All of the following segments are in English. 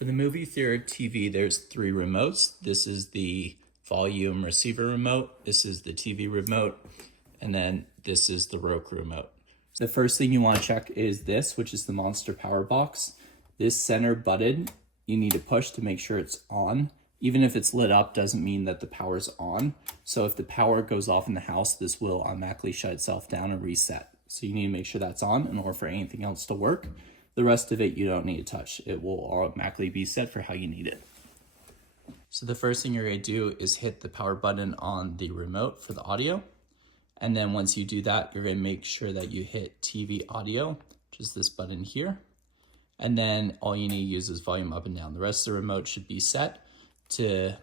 For the movie theater TV, there's 3 remotes. This is the volume receiver remote, this is the TV remote, and then this is the Roku remote. The first thing you want to check is this, which is the Monster Power Box. This center button you need to push to make sure it's on. Even if it's lit up doesn't mean that the power's on. So if the power goes off in the house, this will automatically shut itself down and reset. So you need to make sure that's on in order for anything else to work. The rest of it you don't need to touch. It will automatically be set for how you need it. So the first thing you're going to do is hit the power button on the remote for the audio. And then once you do that, you're going to make sure that you hit TV audio, which is this button here. And then all you need to use is volume up and down. The rest of the remote should be set to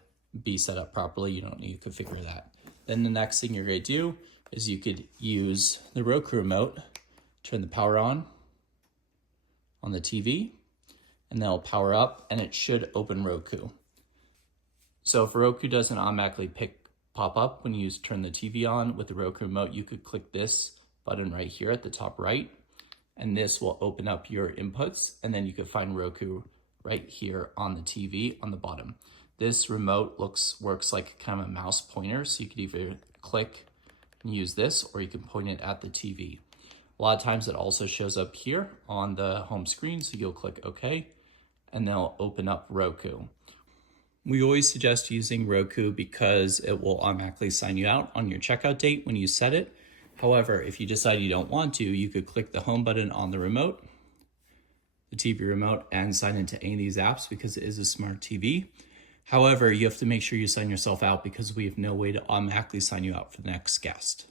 be set up properly. You don't need to configure that. Then the next thing you're going to do is you could use the Roku remote, turn the power on the TV, and then it'll power up and it should open Roku. So if Roku doesn't automatically pop up when you turn the TV on with the Roku remote, you could click this button right here at the top right, and this will open up your inputs, and then you could find Roku right here on the TV on the bottom. This remote works like kind of a mouse pointer, so you could either click and use this, or you can point it at the TV. A lot of times it also shows up here on the home screen, so you'll click OK, and they'll open up Roku. We always suggest using Roku because it will automatically sign you out on your checkout date when you set it. However, if you decide you don't want to, you could click the home button on the remote, the TV remote, and sign into any of these apps because it is a smart TV. However, you have to make sure you sign yourself out because we have no way to automatically sign you out for the next guest.